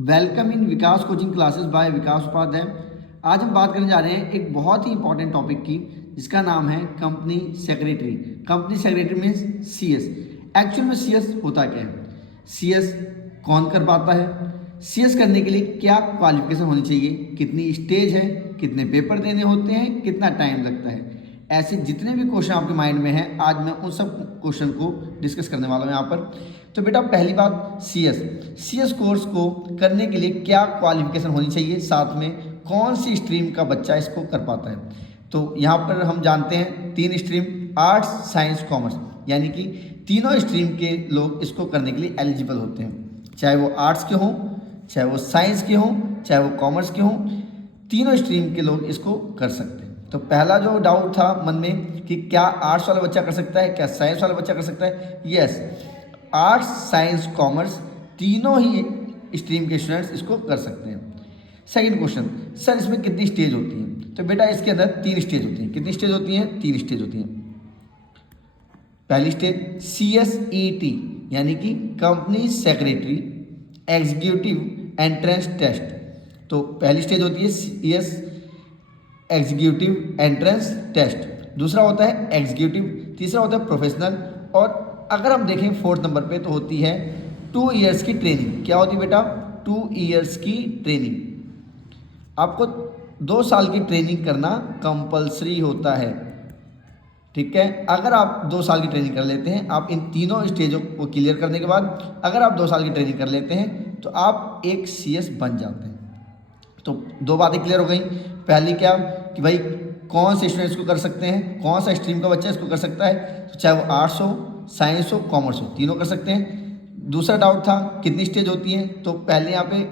Welcome in Vikas coaching classes by Vikas Upadhyay. आज हम बात करने जा रहे हैं एक बहुत ही इंपॉर्टेंट टॉपिक की, जिसका नाम है company secretary. Company secretary means CS. Actual में सीएस होता क्या है, सीएस कौन कर पाता है, सीएस करने के लिए क्या क्वालिफिकेशन होनी चाहिए, कितनी स्टेज है, कितने पेपर देने होते हैं, कितना टाइम लगता है। ऐसे जितने भी क्वेश्चन आपके माइंड में हैं, आज मैं उन सब क्वेश्चन को डिस्कस करने वाला हूँ यहाँ पर। तो बेटा पहली बात, सीएस कोर्स को करने के लिए क्या क्वालिफिकेशन होनी चाहिए, साथ में कौन सी स्ट्रीम का बच्चा इसको कर पाता है। तो यहाँ पर हम जानते हैं तीन स्ट्रीम, आर्ट्स साइंस कॉमर्स, यानी कि तीनों स्ट्रीम के लोग इसको करने के लिए एलिजिबल होते हैं, चाहे वो आर्ट्स के हों, चाहे वो साइंस के हों, चाहे वो कॉमर्स के हों, तीनों स्ट्रीम के लोग इसको कर सकते हैं। तो पहला जो डाउट था मन में कि क्या आर्ट्स वाला बच्चा कर सकता है, क्या साइंस वाला बच्चा कर सकता है। यस, आर्ट्स साइंस कॉमर्स तीनों ही स्ट्रीम के स्टूडेंट्स इसको कर सकते हैं। सेकंड क्वेश्चन, सर इसमें कितनी स्टेज होती है। तो बेटा इसके अंदर तीन स्टेज होती हैं। कितनी स्टेज होती हैं? तीन स्टेज होती हैं। पहली स्टेज CSET यानी कि company secretary executive entrance test. तो पहली स्टेज होती है CS एग्जीक्यूटिव एंट्रेंस टेस्ट, दूसरा होता है एग्जीक्यूटिव, तीसरा होता है प्रोफेशनल, और अगर हम देखें फोर्थ नंबर पे तो होती है 2 ईयर्स की ट्रेनिंग। क्या होती है बेटा? 2 ईयर्स की ट्रेनिंग। आपको 2 साल की ट्रेनिंग करना कंपलसरी होता है, ठीक है। अगर आप 2 साल की ट्रेनिंग कर लेते हैं, आप इन तीनों स्टेजों को क्लियर करने के बाद अगर आप 2 साल की ट्रेनिंग कर लेते हैं तो आप एक CS बन जाते हैं। तो दो बातें क्लियर हो गई। पहली क्या कि भाई कौन से स्टूडेंट इसको कर सकते हैं, कौन सा स्ट्रीम का बच्चा इसको कर सकता है, तो चाहे वो आर्ट्स हो, साइंस हो, कॉमर्स हो, तीनों कर सकते हैं। दूसरा डाउट था कितनी स्टेज होती है। तो पहले यहाँ पे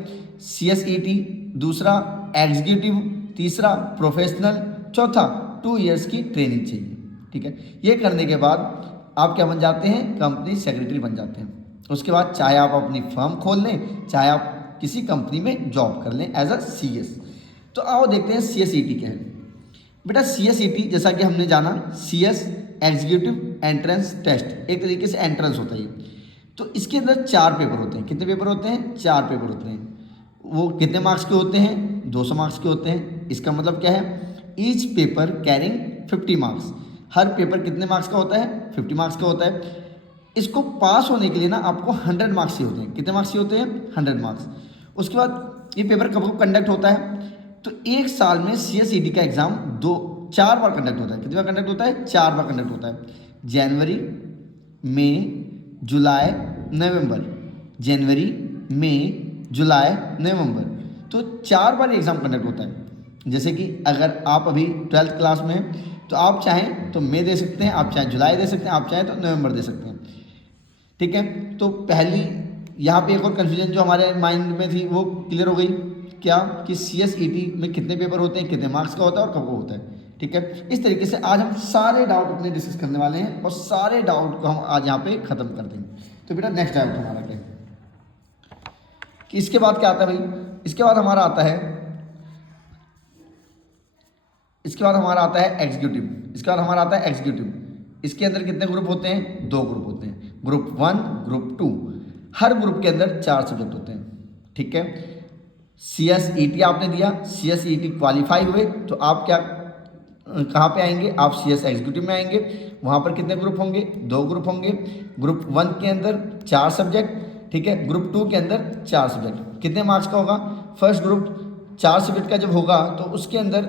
CSET, दूसरा एग्जीक्यूटिव, तीसरा प्रोफेशनल, चौथा 2 ईयर्स की ट्रेनिंग चाहिए, ठीक है। ये करने के बाद आप क्या बन जाते हैं? कंपनी सेक्रेटरी बन जाते हैं। उसके बाद चाहे आप अपनी फर्म खोल लें, चाहे आप किसी कंपनी में जॉब कर लें एज अ CS। तो आओ देखते हैं CSET क्या है। बेटा CSET जैसा कि हमने जाना, CS एग्जीक्यूटिव एंट्रेंस टेस्ट, एक तरीके से एंट्रेंस होता है ये। तो इसके अंदर 4 पेपर होते हैं। कितने पेपर होते हैं? 4 पेपर होते हैं। वो कितने मार्क्स के होते हैं? 200 मार्क्स के होते हैं। इसका मतलब क्या है? Each paper carrying 50 marks. हर पेपर कितने मार्क्स का होता है? 50 मार्क्स का होता है। इसको पास होने के लिए ना आपको 100 मार्क्स ही होते हैं। कितने मार्क्स ही होते हैं? 100 मार्क्स। उसके बाद ये पेपर कब कब कंडक्ट होता है? तो एक साल में CSET का एग्ज़ाम 4 बार कंडक्ट होता है। कितनी बार कंडक्ट होता है? 4 बार कंडक्ट होता है। जनवरी, मई, जुलाई, नवंबर। जनवरी, मई, जुलाई, नवंबर। तो 4 बार एग्ज़ाम कंडक्ट होता है। जैसे कि अगर आप अभी 12th क्लास में हैं तो आप चाहें तो मई दे सकते हैं, आप चाहें जुलाई दे सकते हैं, आप चाहें तो नवंबर दे सकते हैं, ठीक है। तो पहली यहाँ पे एक और कन्फ्यूजन जो हमारे माइंड में थी वो क्लियर हो गई। क्या कि CSET में कितने पेपर होते हैं, कितने मार्क्स का होता है और कब को होता है, ठीक है। इस तरीके से आज हम सारे डाउट अपने डिस्कस करने वाले हैं और सारे डाउट को हम आज यहाँ पे ख़त्म कर देंगे। तो बेटा नेक्स्ट डाउट हमारा क्या है कि इसके बाद क्या आता है भाई? इसके बाद हमारा आता है एग्जीक्यूटिव। इसके बाद हमारा आता है एग्जीक्यूटिव। इसके अंदर कितने ग्रुप होते हैं? 2 ग्रुप होते हैं, ग्रुप 1, ग्रुप 2। हर ग्रुप के अंदर 4 सब्जेक्ट होते हैं, ठीक है। CSET आपने दिया, CSET क्वालिफाई हुए तो आप क्या कहाँ पे आएंगे? आप CS एग्जीक्यूटिव में आएंगे। वहाँ पर कितने ग्रुप होंगे? 2 ग्रुप होंगे। ग्रुप 1 के अंदर 4 सब्जेक्ट, ठीक है। ग्रुप 2 के अंदर 4 सब्जेक्ट। कितने मार्क्स का होगा? फर्स्ट ग्रुप 4 सब्जेक्ट का जब होगा तो उसके अंदर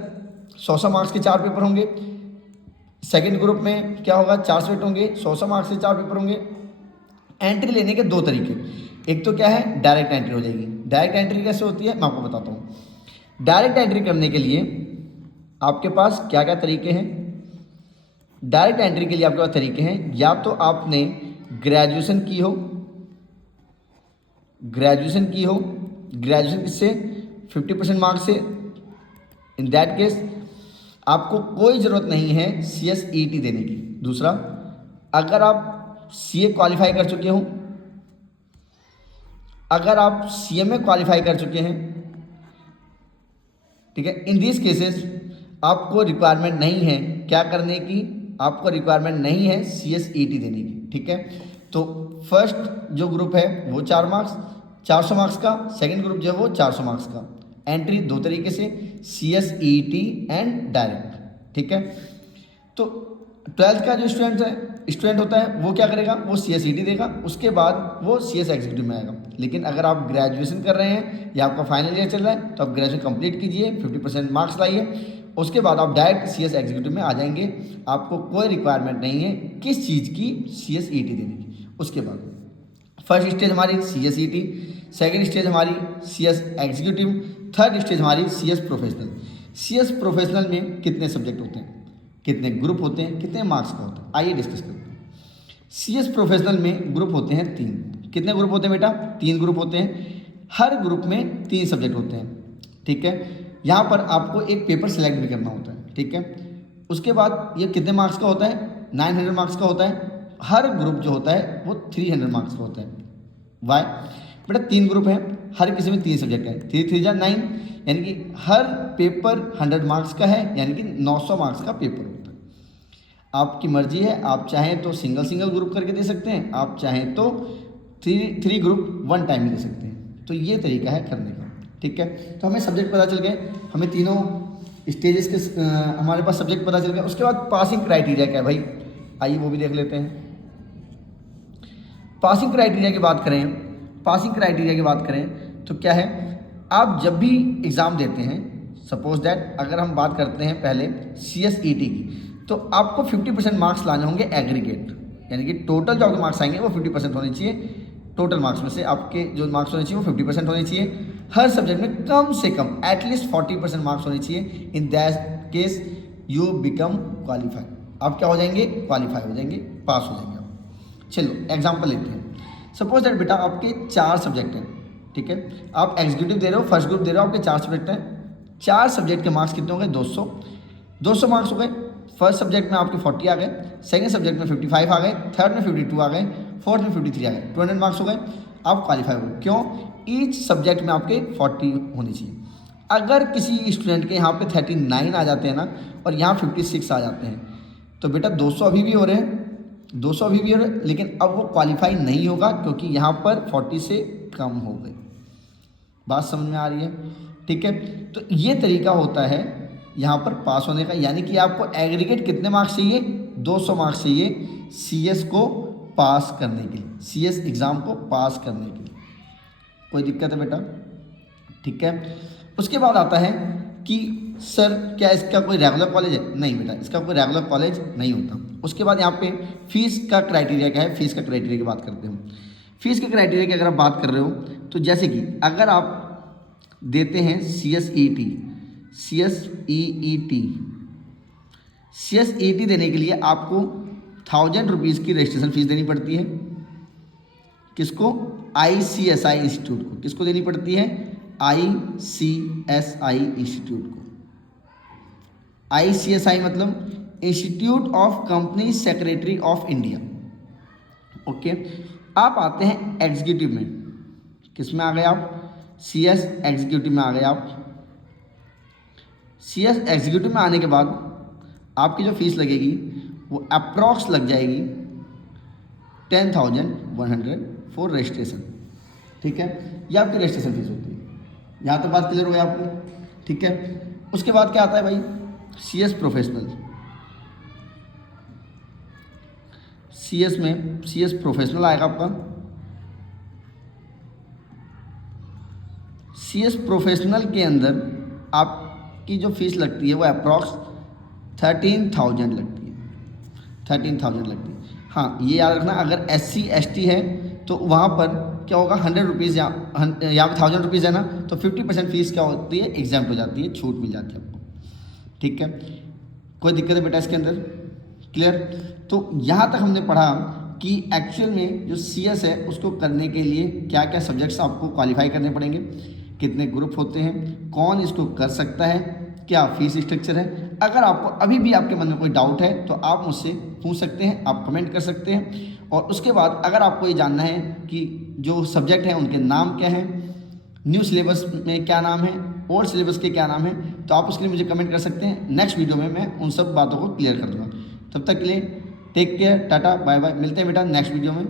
100 मार्क्स के 4 पेपर होंगे। सेकेंड ग्रुप में क्या होगा? 4 सब्जेक्ट होंगे, 100 मार्क्स के 4 पेपर होंगे। एंट्री लेने के 2 तरीके, एक तो क्या है? डायरेक्ट एंट्री हो जाएगी। डायरेक्ट एंट्री कैसे होती है मैं आपको बताता हूँ। डायरेक्ट एंट्री करने के लिए आपके पास क्या क्या तरीके हैं? डायरेक्ट एंट्री के लिए आपके पास तरीके हैं, या तो आपने ग्रेजुएशन की हो, ग्रेजुएशन किससे? 50% मार्क्स से। इन दैट केस आपको कोई ज़रूरत नहीं है CSET देने की। दूसरा, अगर आप CA क्वालिफाई कर चुके हो, अगर आप CMA क्वालिफाई कर चुके हैं, ठीक है, इन दिस केसेस आपको रिक्वायरमेंट नहीं है क्या करने की? आपको रिक्वायरमेंट नहीं है CSET देने की, ठीक है। तो फर्स्ट जो ग्रुप है वो 4 मार्क्स, 400 मार्क्स का, सेकंड ग्रुप जो है वो 400 मार्क्स का। एंट्री दो तरीके से, CS EET एंड डायरेक्ट, ठीक है। तो 12th का जो स्टूडेंट होता है वो क्या करेगा, वो CS EET देगा, उसके बाद वो CS एग्जीक्यूटिव में आएगा। लेकिन अगर आप ग्रेजुएशन कर रहे हैं या आपका फाइनल ईयर चल रहा है तो आप ग्रेजुएशन कंप्लीट कीजिए, 50% मार्क्स लाइए, उसके बाद आप डायरेक्ट CS एग्जीक्यूटिव में आ जाएंगे। आपको कोई रिक्वायरमेंट नहीं है किस चीज़ की, CS EET देने की। उसके बाद फर्स्ट स्टेज हमारी CS EET, सेकेंड स्टेज हमारी CS एग्जीक्यूटिव, थर्ड स्टेज हमारी CS प्रोफेशनल। CS प्रोफेशनल में कितने सब्जेक्ट होते हैं, कितने ग्रुप होते हैं, कितने मार्क्स का होता है, आइए डिस्कस करते हैं। CS प्रोफेशनल में ग्रुप होते हैं 3। कितने ग्रुप होते हैं बेटा, 3 ग्रुप होते हैं। हर ग्रुप में 3 सब्जेक्ट होते हैं, ठीक है। यहाँ पर आपको एक पेपर सेलेक्ट भी करना होता है, ठीक है। उसके बाद ये कितने मार्क्स का होता है, 900 मार्क्स का होता है। हर ग्रुप जो होता है वो 300 मार्क्स का होता है। वाई बेटा, 3 ग्रुप हैं, हर किसी में 3 सब्जेक्ट हैं, 3 3 जा 9, यानी कि हर पेपर 100 मार्क्स का है, यानी कि 900 मार्क्स का पेपर होता है। आपकी मर्जी है, आप चाहें तो सिंगल ग्रुप करके दे सकते हैं, आप चाहें तो 3 ग्रुप 1 टाइम में दे सकते हैं। तो ये तरीका है करने का, ठीक है। तो हमें सब्जेक्ट पता चल गए, हमें तीनों स्टेजेस के हमारे पास सब्जेक्ट पता चल गया। उसके बाद पासिंग क्राइटेरिया क्या है भाई, आइए वो भी देख लेते हैं। पासिंग क्राइटेरिया की बात करें, पासिंग क्राइटेरिया की बात करें तो क्या है, आप जब भी एग्ज़ाम देते हैं, सपोज दैट अगर हम बात करते हैं पहले CS EET की, तो आपको 50% मार्क्स लाने होंगे एग्रीगेट, यानी कि टोटल जो आपके मार्क्स आएंगे वो 50% होने चाहिए। टोटल मार्क्स में से आपके जो मार्क्स होने चाहिए वो 50% होने चाहिए। हर सब्जेक्ट में कम से कम एटलीस्ट 40% मार्क्स होने चाहिए। In that case you become qualify, आप क्या हो जाएंगे, क्वालिफाई हो जाएंगे, पास हो जाएंगे आप। चलो एग्जाम्पल लेते हैं। सपोज दैट बेटा आपके 4 सब्जेक्ट हैं, ठीक है। आप एग्जीक्यूटिव दे रहे हो, फर्स्ट ग्रुप दे रहे हो, आपके 4 सब्जेक्ट हैं। 4 सब्जेक्ट के मार्क्स कितने हो गए, 200 मार्क्स हो गए। फर्स्ट सब्जेक्ट में आपके 40 आ गए, सेकंड सब्जेक्ट में 55 आ गए, थर्ड में 52 आ गए, फोर्थ में 53 आ गए, 200 मार्क्स हो गए, आप क्वालिफाई हो गए। क्यों, ईच सब्जेक्ट में आपके 40 होनी चाहिए। अगर किसी स्टूडेंट के यहाँ पे 39 आ जाते हैं ना, और यहाँ 56 आ जाते हैं, तो बेटा 200 अभी भी हो रहे हैं, 200 अभी भी हो रहे हैं, लेकिन अब वो क्वालिफाई नहीं होगा क्योंकि यहाँ पर 40 से कम हो गए। बात समझ में आ रही है, ठीक है। तो ये तरीका होता है यहाँ पर पास होने का, यानी कि आपको एग्रीगेट कितने मार्क्स चाहिए, 200 मार्क्स चाहिए CS को पास करने के लिए, CS एग्ज़ाम को पास करने के लिए। कोई दिक्कत है बेटा, ठीक है। उसके बाद आता है कि सर क्या इसका कोई रेगुलर कॉलेज है, नहीं बेटा इसका कोई रेगुलर कॉलेज नहीं होता। उसके बाद यहाँ पे फीस का क्राइटेरिया क्या है, फीस का क्राइटेरिया की बात करते हैं। फीस के क्राइटेरिया की अगर आप बात कर रहे हो तो जैसे कि अगर आप देते हैं CS EET देने के लिए आपको 1000 रुपीज़ की रजिस्ट्रेशन फीस देनी पड़ती है। किसको, ICSI इंस्टीट्यूट को, किसको देनी पड़ती है, ICSI इंस्टीट्यूट को। ICSI मतलब institute of company secretary of India, okay. आप आते हैं एग्जीक्यूटिव में, किस में आ गए आप, CS एग्जीक्यूटिव में आ गए आप। CS एग्जीक्यूटिव में आने के बाद आपकी जो फीस लगेगी वो अप्रॉक्स लग जाएगी 10,100 फॉर रजिस्ट्रेशन, ठीक है। ये आपकी रजिस्ट्रेशन फीस होती है। यहाँ तक बात क्लियर हो गई आपको, ठीक है। उसके बाद क्या आता है भाई, CS प्रोफेशनल। CS में CS प्रोफेशनल आएगा आपका। CS प्रोफेशनल के अंदर आपकी जो फीस लगती है वो अप्रॉक्स 13,000 लगती है, 13,000 लगती है। हाँ ये याद रखना, अगर SC ST है तो वहाँ पर क्या होगा, 100 रुपीज़ या 1000 रुपीज़ है ना, तो 50% फीस क्या होती है, एग्जाम्प्ट हो जाती है, छूट मिल जाती है आपको, ठीक है। कोई दिक्कत है बेटा इसके अंदर, क्लियर। तो यहाँ तक हमने पढ़ा कि एक्चुअल में जो CS है उसको करने के लिए क्या क्या सब्जेक्ट्स आपको क्वालिफाई करने पड़ेंगे, कितने ग्रुप होते हैं, कौन इसको कर सकता है, क्या फीस स्ट्रक्चर है। अगर आपको अभी भी आपके मन में कोई डाउट है तो आप मुझसे पूछ सकते हैं, आप कमेंट कर सकते हैं। और उसके बाद अगर आपको ये जानना है कि जो सब्जेक्ट हैं उनके नाम क्या हैं, न्यू सिलेबस में क्या नाम है, ओल्ड सिलेबस के क्या नाम है, तो आप उसके लिए मुझे कमेंट कर सकते हैं। नेक्स्ट वीडियो में मैं उन सब बातों को क्लियर कर दूँगा। तब तक के लिए take care, tata bye bye, मिलते हैं बेटा नेक्स्ट वीडियो में।